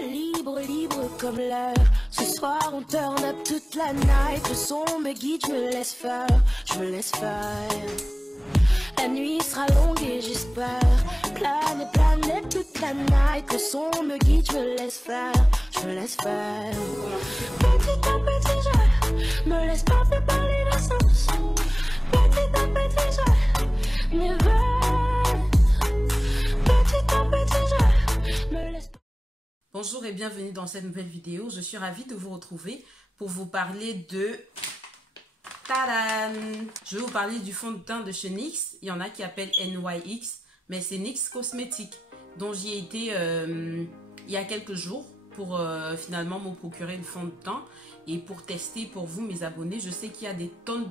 Libre, libre comme l'air. Ce soir on turn up toute la night. Le son me guide, je me laisse faire. Je me laisse faire. La nuit sera longue et j'espère planer, planer toute la night. Le son me guide, je me laisse faire. Je me laisse faire. Petit à petit je me laisse pas faire parler d'essence. Petit à petit je me veux. Petit à petit je me laisse pas. Bonjour et bienvenue dans cette nouvelle vidéo. Je suis ravie de vous retrouver pour vous parler de... Tadam! Je vais vous parler du fond de teint de chez NYX. Il y en a qui appellent NYX, mais c'est NYX Cosmetics, dont j'y ai été il y a quelques jours pour finalement me procurer le fond de teint et pour tester pour vous mes abonnés. Je sais qu'il y a des tonnes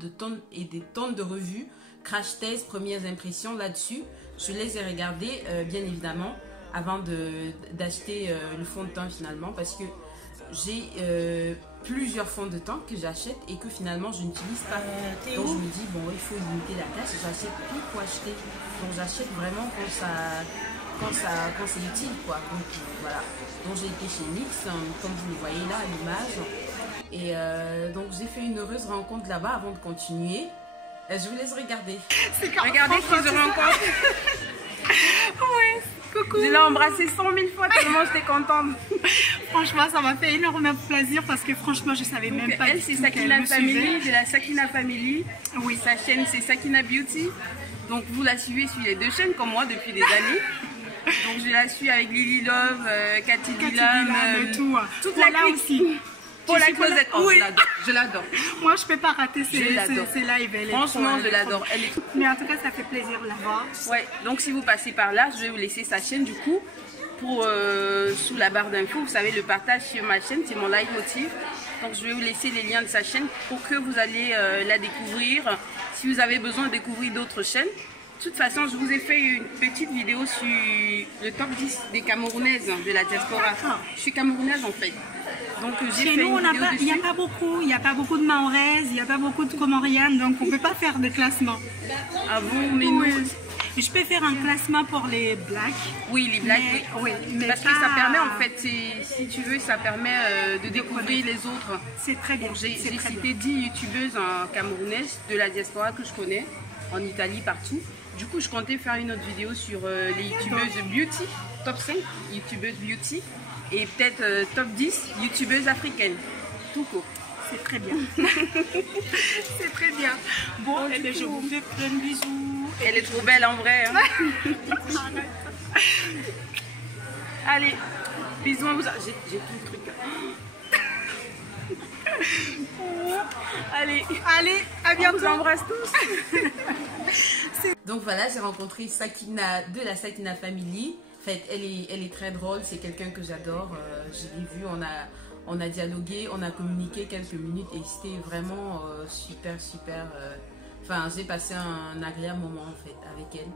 et des tonnes de revues, crash test, premières impressions là-dessus. Je les ai regardées bien évidemment avant d'acheter le fond de teint finalement, parce que j'ai plusieurs fonds de teint que j'achète et que finalement je n'utilise pas. Donc je me dis bon, il faut limiter la casse, j'achète plus pour acheter. Donc j'achète vraiment quand c'est utile quoi. Donc voilà. Donc j'ai été chez NYX, comme vous le voyez là à l'image. Et donc j'ai fait une heureuse rencontre là-bas avant de continuer. Je vous laisse regarder. Regardez ces rencontres. Ouais, coucou. Je l'ai embrassé 100 000 fois tellement j'étais contente. Franchement, ça m'a fait énormément plaisir parce que franchement, je savais Donc, même pas. Elle, c'est Sakina Family, de la Sakina Family. Oui. Sa chaîne, c'est Sakina Beauty. Donc, vous la suivez sur les deux chaînes comme moi depuis des années. Donc, je la suis avec Lily Love, Cathy Dillam, et tout. toute Paula la clique aussi. Pour la Closette. Oh, oui. Je l'adore. Moi, je peux pas rater ces lives. Franchement, je l'adore. Mais en tout cas, ça fait plaisir de la voir. Ouais, donc si vous passez par là, je vais vous laisser sa chaîne du coup. Pour sous la barre d'infos, vous savez, le partage sur ma chaîne, c'est mon leitmotiv. Donc je vais vous laisser les liens de sa chaîne pour que vous allez la découvrir. Si vous avez besoin de découvrir d'autres chaînes. De toute façon, je vous ai fait une petite vidéo sur le top 10 des Camerounaises de la diaspora. Je suis camerounaise en fait. Donc j'ai fait nous, une vidéo il n'y a pas beaucoup de Maoraises, il n'y a pas beaucoup de Comoriennes, donc on ne peut pas faire de classement. Ah bon, mais oui. nous... Je peux faire un classement pour les blacks. Oui, les blacks, oui. Mais parce que ça permet en fait, si tu veux, ça permet de découvrir les autres. C'est très bien. J'ai cité 10 youtubeuses camerounaises de la diaspora que je connais, en Italie, partout. Du coup, je comptais faire une autre vidéo sur les youtubeuses beauty, top 5 youtubeuses beauty, et peut-être top 10 youtubeuses africaines. Tout court. C'est très bien. C'est très bien. Bon, je vous fais plein de bisous. Elle est trop belle en vrai. Hein. Allez, bisous. J'ai tout le truc. Allez, à bientôt. On vous embrasse tous. Donc voilà, j'ai rencontré Sakina de la Sakina Family. En fait, elle est très drôle. C'est quelqu'un que j'adore. Je l'ai vu, on a dialogué, on a communiqué quelques minutes et c'était vraiment super. Enfin, j'ai passé un agréable moment en fait avec elle.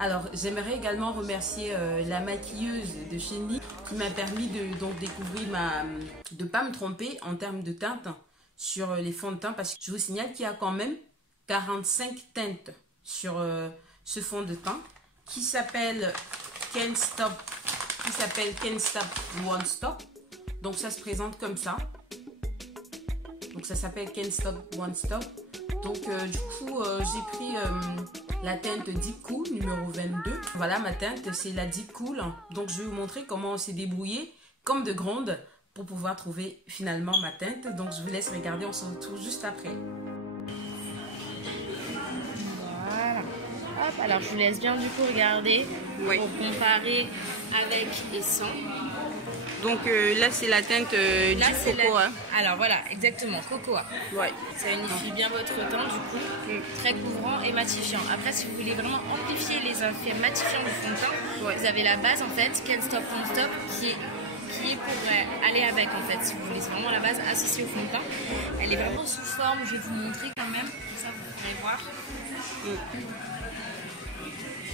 Alors, j'aimerais également remercier la maquilleuse de chez NYX qui m'a permis de découvrir de pas me tromper en termes de teinte sur les fonds de teint, parce que je vous signale qu'il y a quand même 45 teintes sur ce fond de teint qui s'appelle Can't Stop One Stop. Donc ça se présente comme ça. Donc ça s'appelle Can't Stop One Stop. Donc du coup j'ai pris la teinte Deep Cool numéro 22. Voilà ma teinte, c'est la Deep Cool. Donc je vais vous montrer comment on s'est débrouillé comme de grandes pour pouvoir trouver finalement ma teinte. Donc je vous laisse regarder, on se retrouve juste après. Voilà. Hop, alors je vous laisse bien du coup regarder pour comparer avec et sans. Donc là c'est la teinte du Cocoa. Alors voilà, exactement, Cocoa. Ouais. Ça unifie bien votre teint du coup, très couvrant et matifiant. Après si vous voulez vraiment amplifier les effets matifiants du fond de teint, vous avez la base en fait, Can't Stop One Stop, qui est pour aller avec en fait, si vous voulez. C'est vraiment la base associée au fond de teint. Elle est vraiment sous forme, je vais vous montrer quand même, comme ça vous pourrez voir.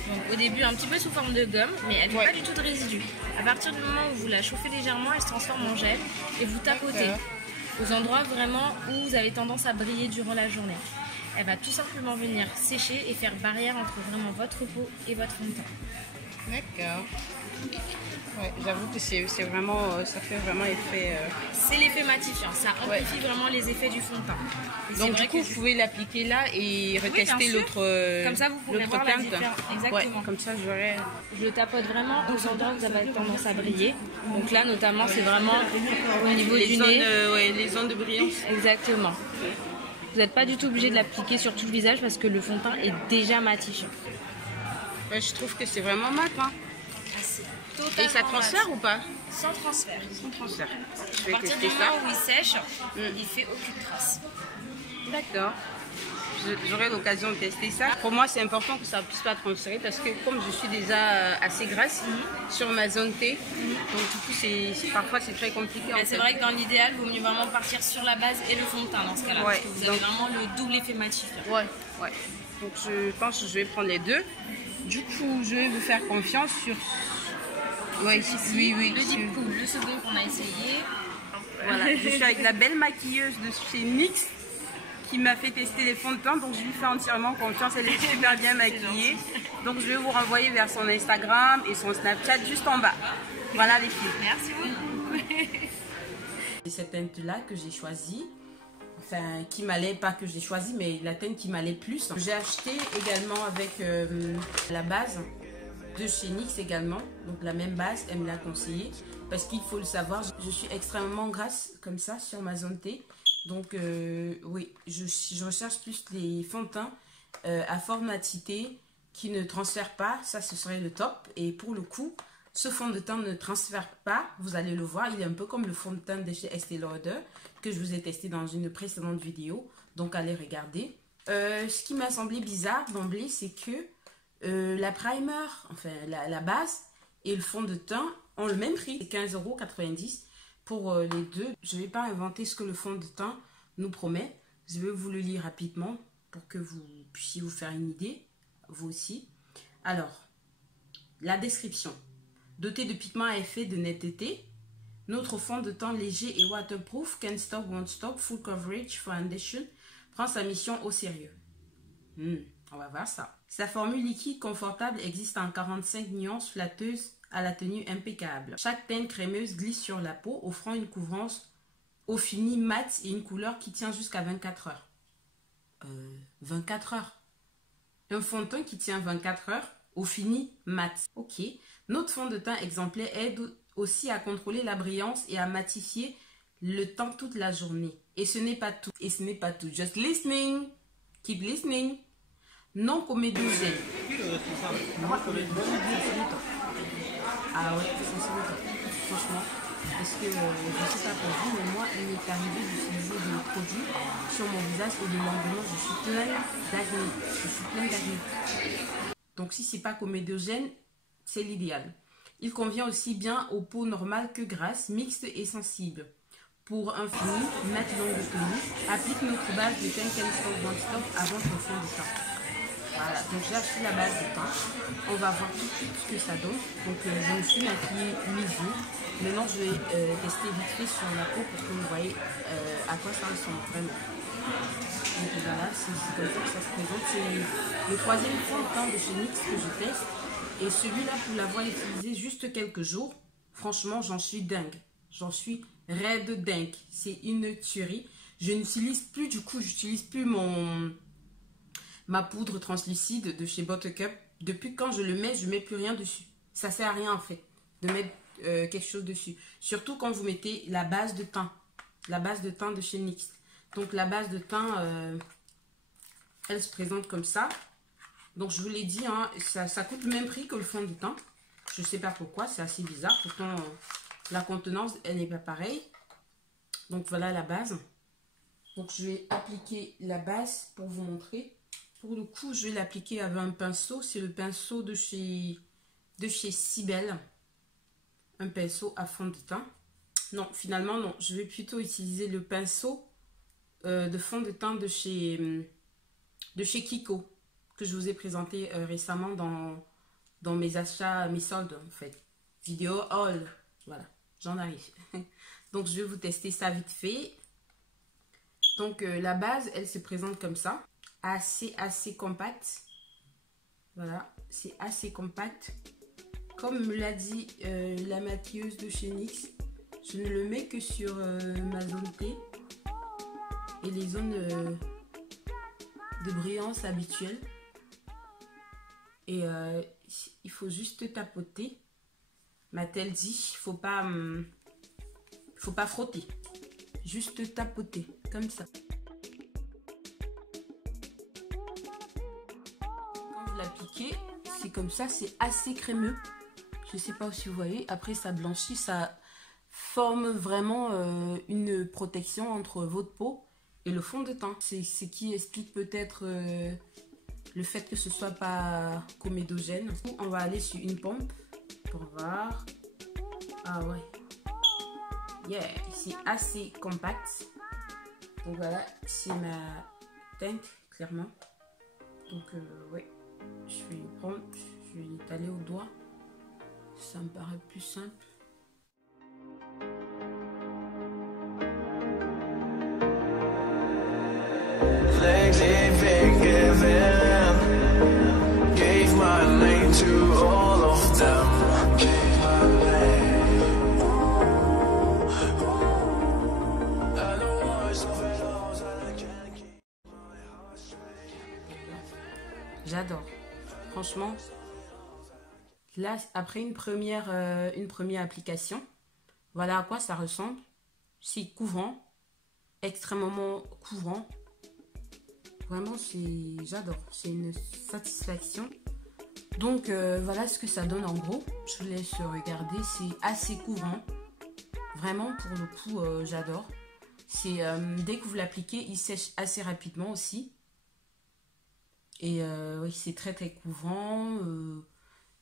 Donc au début un petit peu sous forme de gomme, mais elle n'a pas du tout de résidus. À partir du moment où vous la chauffez légèrement, elle se transforme en gel et vous tapotez aux endroits vraiment où vous avez tendance à briller durant la journée. Elle va tout simplement venir sécher et faire barrière entre vraiment votre peau et votre fond de teint. D'accord. Ouais, j'avoue que c'est vraiment, ça fait vraiment effet. C'est l'effet matifiant, ça amplifie vraiment les effets du fond de teint. Donc du coup, vous pouvez l'appliquer là et retester l'autre. Comme ça, vous pourrez voir la différence. Exactement. Ouais, comme ça, j'aurai. Je le tapote vraiment aux endroits où vous avez tendance à briller. Donc là, notamment, c'est vraiment au niveau du nez. Les zones de brillance. Exactement. Vous n'êtes pas du tout obligé de l'appliquer sur tout le visage parce que le fond de teint est déjà matifiant. Ouais, je trouve que c'est vraiment mat. Hein. Et ça transfère ou pas? Sans transfert. Sans transfert. Je À vais partir du tester ça. moment où il sèche, il fait aucune trace. D'accord. J'aurai l'occasion de tester ça. Pour moi, c'est important que ça ne puisse pas transférer parce que comme je suis déjà assez grasse sur ma zone T, donc du coup, parfois c'est très compliqué. C'est vrai que dans l'idéal, il vaut mieux vraiment partir sur la base et le fond de teint dans ce cas-là. Ouais, parce que vous avez vraiment le double effet matifiant. Ouais. Donc je pense que je vais prendre les deux. Du coup, je vais vous faire confiance sur... Oui. Le Deep Cool, le second qu'on a essayé. Voilà, je suis avec la belle maquilleuse de chez NYX qui m'a fait tester les fonds de teint, donc je lui fais entièrement confiance, elle est super bien maquillée. Donc je vais vous renvoyer vers son Instagram et son Snapchat juste en bas. Voilà les filles. Merci beaucoup. C'est cette teinte-là que j'ai choisie, enfin qui m'allait, pas que j'ai choisi, mais la teinte qui m'allait plus. J'ai acheté également avec la base de chez NYX également, donc la même base, elle me l'a conseillé parce qu'il faut le savoir, je suis extrêmement grasse comme ça sur ma zone T, donc oui, je recherche plus les fonds de teint à forte matité qui ne transfèrent pas, ça ce serait le top. Et pour le coup, ce fond de teint ne transfère pas, vous allez le voir, il est un peu comme le fond de teint de chez Estée Lauder que je vous ai testé dans une précédente vidéo, donc allez regarder. Ce qui m'a semblé bizarre d'emblée, c'est que la primer, enfin la base et le fond de teint ont le même prix, c'est 15,90 € pour les deux. Je ne vais pas inventer ce que le fond de teint nous promet, je vais vous le lire rapidement pour que vous puissiez vous faire une idée, vous aussi. Alors, la description. Doté de pigments à effet de netteté, notre fond de teint léger et waterproof, Can't Stop, Won't Stop, Full Coverage Foundation, prend sa mission au sérieux. On va voir ça. Sa formule liquide confortable existe en 45 nuances flatteuses à la tenue impeccable. Chaque teinte crémeuse glisse sur la peau, offrant une couvrance au fini mat et une couleur qui tient jusqu'à 24 heures. 24 heures. Un fond de teint qui tient 24 heures au fini mat. Ok. Notre fond de teint exemplaire aide aussi à contrôler la brillance et à matifier le teint toute la journée. Et ce n'est pas tout. Just listening. Keep listening. Non comédogène. Ah ouais, franchement. Parce que je ne sais pas pour vous, mais moi, il m'est arrivé d'utiliser des produits sur mon visage et le lendemain, je suis pleine d'acné. Donc si c'est pas comédogène, c'est l'idéal. Il convient aussi bien aux peaux normales que grasses, mixtes et sensibles. Pour un fini, mat longue de tenue, applique notre base de teint Can't Stop, Won't Stop avant ton fond de teint. Voilà, donc j'ai acheté la base de teint. On va voir tout de suite ce que ça donne. Donc je me suis maquillée les yeux. Maintenant je vais tester vite fait sur la peau pour que vous voyez à quoi ça ressemble vraiment. Donc voilà, c'est comme ça que ça se présente. C'est le troisième fond de teint de chez NYX que je teste. Et celui-là, pour l'avoir utilisé juste quelques jours, franchement j'en suis dingue. J'en suis raide dingue. C'est une tuerie. Je n'utilise plus, du coup, j'utilise plus ma poudre translucide de chez Buttercup. Depuis quand je le mets, je ne mets plus rien dessus. Ça sert à rien en fait de mettre quelque chose dessus. Surtout quand vous mettez la base de teint. La base de teint de chez NYX. Donc la base de teint, elle se présente comme ça. Donc je vous l'ai dit, hein, ça coûte le même prix que le fond de teint. Je ne sais pas pourquoi, c'est assez bizarre. Pourtant, la contenance, elle n'est pas pareille. Donc voilà la base. Donc je vais appliquer la base pour vous montrer. Pour le coup, je vais l'appliquer avec un pinceau. C'est le pinceau de chez Cybelle. Un pinceau à fond de teint. Non, finalement, non. Je vais plutôt utiliser le pinceau de fond de teint de chez Kiko. Que je vous ai présenté récemment dans mes achats, mes soldes en fait. Vidéo haul. Voilà, j'en arrive. Donc, je vais vous tester ça vite fait. Donc, la base, elle se présente comme ça. Assez compact. Voilà, c'est assez compact. Comme me l'a dit la maquilleuse de chez NYX, je ne le mets que sur ma zone T et les zones de brillance habituelles. Et il faut juste tapoter. M'a-t-elle dit, faut pas frotter. Juste tapoter, comme ça. Quand vous l'appliquez, c'est comme ça, c'est assez crémeux. Je sais pas si vous voyez. Après, ça blanchit, ça forme vraiment une protection entre votre peau et le fond de teint. C'est ce qui explique peut-être le fait que ce soit pas comédogène. On va aller sur une pompe pour voir. Ah ouais. Yeah, c'est assez compact. Donc voilà, c'est ma teinte, clairement. Donc ouais, je vais prendre, je vais l'étaler au doigt. Ça me paraît plus simple. J'adore. Franchement, là, après une première application, voilà à quoi ça ressemble. C'est couvrant, extrêmement couvrant. Vraiment, j'adore. C'est une satisfaction. Donc, voilà ce que ça donne en gros. Je vous laisse regarder. C'est assez couvrant. Vraiment, pour le coup, j'adore. Dès que vous l'appliquez, il sèche assez rapidement aussi. Et oui, c'est très très couvrant.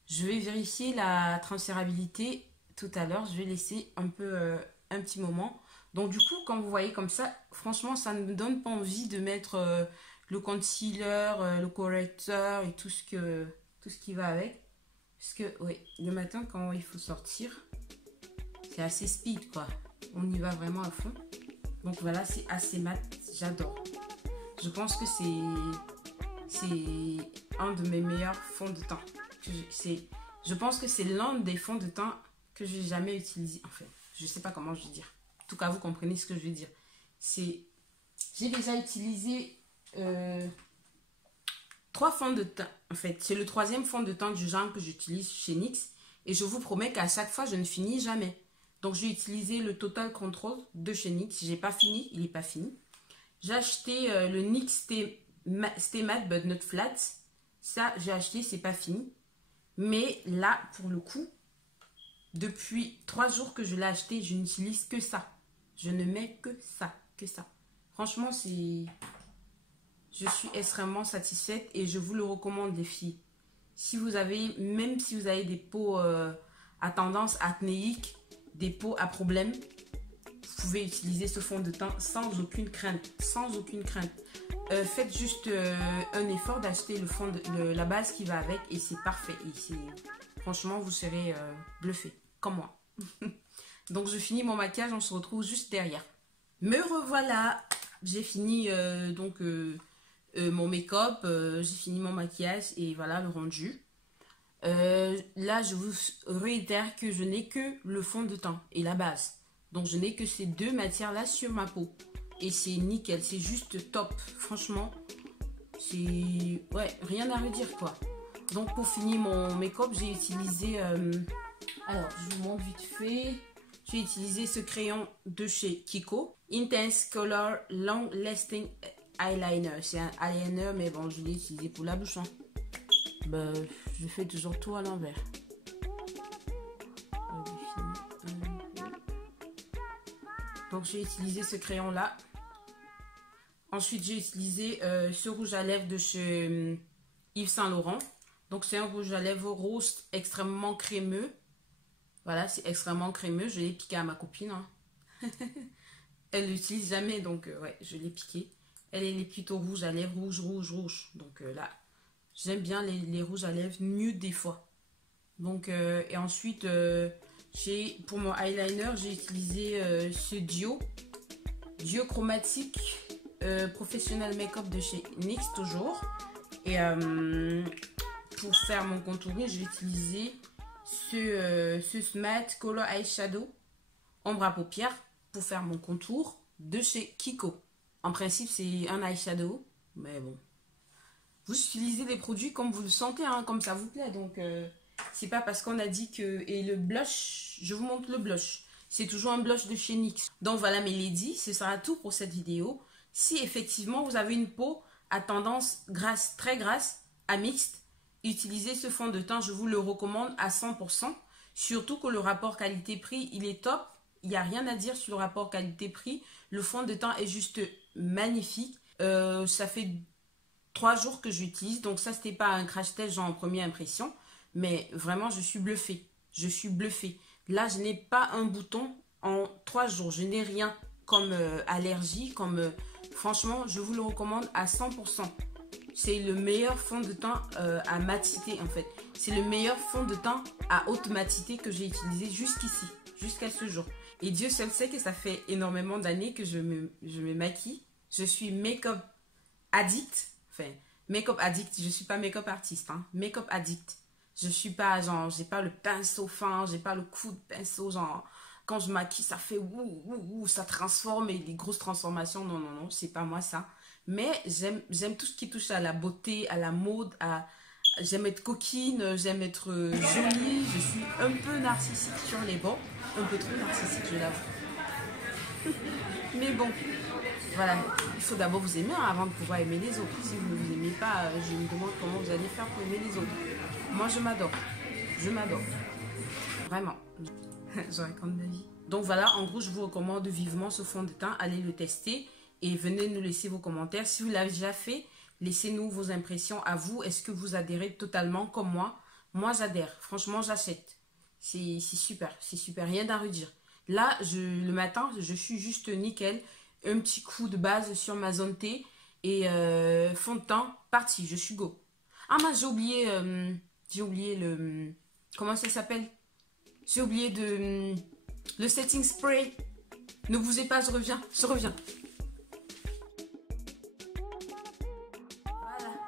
Je vais vérifier la transférabilité tout à l'heure. Je vais laisser un petit moment. Donc du coup, quand vous voyez comme ça, franchement, ça ne me donne pas envie de mettre le concealer, le correcteur et tout ce qui va avec. Parce que oui, le matin, quand il faut sortir, c'est assez speed quoi. On y va vraiment à fond. Donc voilà, c'est assez mat. J'adore. Je pense que c'est un de mes meilleurs fonds de teint. Je pense que c'est l'un des fonds de teint que j'ai jamais utilisé. En fait, je sais pas comment je vais dire. En tout cas, vous comprenez ce que je veux dire. J'ai déjà utilisé 3 fonds de teint. En fait, c'est le 3e fond de teint du genre que j'utilise chez NYX. Et je vous promets qu'à chaque fois, je ne finis jamais. Donc, j'ai utilisé le Total Control de chez NYX. J'ai pas fini, il n'est pas fini. J'ai acheté le NYX Stay Matte But Not Flat. Ça, j'ai acheté, c'est pas fini. Mais là, pour le coup, depuis 3 jours que je l'ai acheté, je n'utilise que ça. Je ne mets que ça, Franchement, je suis extrêmement satisfaite et je vous le recommande, les filles. Même si vous avez des peaux à tendance acnéique, des peaux à problème, vous pouvez utiliser ce fond de teint sans aucune crainte. Faites juste un effort d'acheter la base qui va avec et c'est parfait. Franchement, vous serez bluffé, comme moi. Donc, je finis mon maquillage, on se retrouve juste derrière. Me revoilà. J'ai fini mon make-up, j'ai fini mon maquillage et voilà le rendu. Là, je vous réitère que je n'ai que le fond de teint et la base. Donc, je n'ai que ces 2 matières-là sur ma peau. Et c'est nickel, c'est juste top. Franchement, c'est... Ouais, rien à redire, quoi. Donc, pour finir mon make-up, j'ai utilisé... Alors, je vous montre vite fait. J'ai utilisé ce crayon de chez Kiko. Intense Color Long Lasting Eyeliner. C'est un eyeliner, mais bon, je l'ai utilisé pour la bouche. Hein. Ben, je fais toujours tout à l'envers. Donc, j'ai utilisé ce crayon-là. Ensuite, j'ai utilisé ce rouge à lèvres de chez Yves Saint Laurent. Donc, c'est un rouge à lèvres rose extrêmement crémeux. Voilà, c'est extrêmement crémeux. Je l'ai piqué à ma copine. Hein. Elle l'utilise jamais, donc ouais, je l'ai piqué. Elle est plutôt rouge à lèvres, rouge. Donc là, j'aime bien les rouges à lèvres nude des fois. Donc, et ensuite, pour mon eyeliner, j'ai utilisé ce duo chromatique professionnel make-up de chez NYX toujours. Et pour faire mon contouring, j'ai utilisé ce Matte Color Eyeshadow ombre à paupières pour faire mon contour de chez Kiko. En principe, c'est un eyeshadow, mais bon. Vous utilisez les produits comme vous le sentez, hein, comme ça vous plaît. Donc, c'est pas parce qu'on a dit que... Et le blush, je vous montre le blush. C'est toujours un blush de chez NYX. Donc voilà mes ladies, ce sera tout pour cette vidéo. Si effectivement vous avez une peau à tendance grasse, très grasse, à mixte, utilisez ce fond de teint, je vous le recommande à 100%. Surtout que le rapport qualité-prix, il est top. Il n'y a rien à dire sur le rapport qualité-prix. Le fond de teint est juste magnifique. Ça fait 3 jours que j'utilise. Donc ça, c'était pas un crash test genre en première impression. Mais vraiment, je suis bluffée. Je suis bluffée. Là, je n'ai pas un bouton en 3 jours. Je n'ai rien comme allergie, comme... franchement, je vous le recommande à 100%. C'est le meilleur fond de teint à matité, en fait. C'est le meilleur fond de teint à haute matité que j'ai utilisé jusqu'ici, jusqu'à ce jour. Et Dieu seul sait que ça fait énormément d'années que je me maquille. Je suis make-up addict. Enfin, make-up addict. Je ne suis pas make-up artiste, hein. Make-up addict. Je suis pas, genre, j'ai pas le pinceau fin, j'ai pas le coup de pinceau, genre, quand je maquille, ça fait ouh, ça transforme et des grosses transformations. Non, non, non, c'est pas moi ça. Mais j'aime tout ce qui touche à la beauté, à la mode, j'aime être coquine, j'aime être jolie. Je suis un peu narcissique sur les bords, un peu trop narcissique, je l'avoue. Mais bon, voilà, il faut d'abord vous aimer avant de pouvoir aimer les autres. Si vous ne vous aimez pas, je me demande comment vous allez faire pour aimer les autres. Moi, je m'adore. Je m'adore. Vraiment. Je raconte ma vie. Donc voilà, en gros, je vous recommande vivement ce fond de teint. Allez le tester et venez nous laisser vos commentaires. Si vous l'avez déjà fait, laissez-nous vos impressions à vous. Est-ce que vous adhérez totalement comme moi? Moi, j'adhère. Franchement, j'achète. C'est super. C'est super. Rien à redire. Là, le matin, je suis juste nickel. Un petit coup de base sur ma zone T. Et fond de teint, parti. Je suis go. Ah, mais j'ai oublié le... Comment ça s'appelle? J'ai oublié le setting spray. Ne bougez pas, je reviens. Voilà.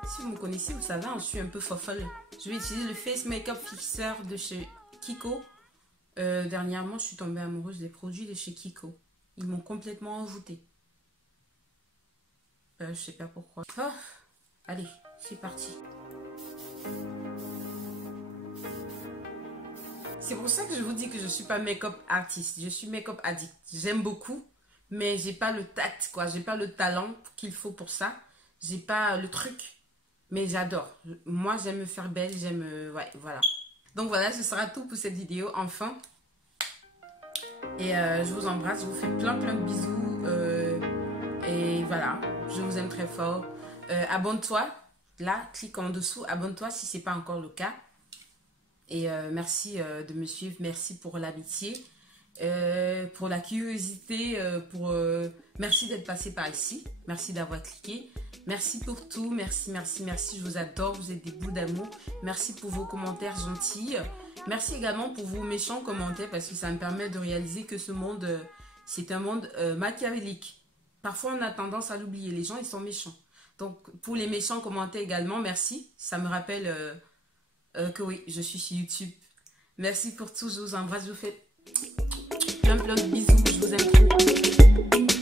Si vous me connaissez, vous savez, je suis un peu fofolle. Je vais utiliser le Face Makeup Fixer de chez Kiko. Dernièrement, je suis tombée amoureuse des produits de chez Kiko. Ils m'ont complètement envoûtée. Je sais pas pourquoi. Oh, allez, c'est parti. C'est pour ça que je vous dis que je ne suis pas make-up artiste. Je suis make-up addict. J'aime beaucoup, mais j'ai pas le tact, quoi. J'ai pas le talent qu'il faut pour ça. J'ai pas le truc, mais j'adore. Moi, j'aime me faire belle. J'aime... ouais, voilà. Donc voilà, ce sera tout pour cette vidéo, enfin. Et je vous embrasse. Je vous fais plein de bisous. Et voilà, je vous aime très fort. Abonne-toi. Là, clique en dessous. Abonne-toi si ce n'est pas encore le cas. Et merci de me suivre. Merci pour l'amitié, pour la curiosité, merci d'être passé par ici. Merci d'avoir cliqué. Merci pour tout. Merci. Je vous adore. Vous êtes des bouts d'amour. Merci pour vos commentaires gentils. Merci également pour vos méchants commentaires parce que ça me permet de réaliser que ce monde, c'est un monde machiavélique. Parfois, on a tendance à l'oublier. Les gens, ils sont méchants. Donc, pour les méchants commentaires également, merci. Ça me rappelle... que oui, je suis sur YouTube. Merci pour tout, je vous embrasse, je vous fais plein de bisous, je vous aime trop.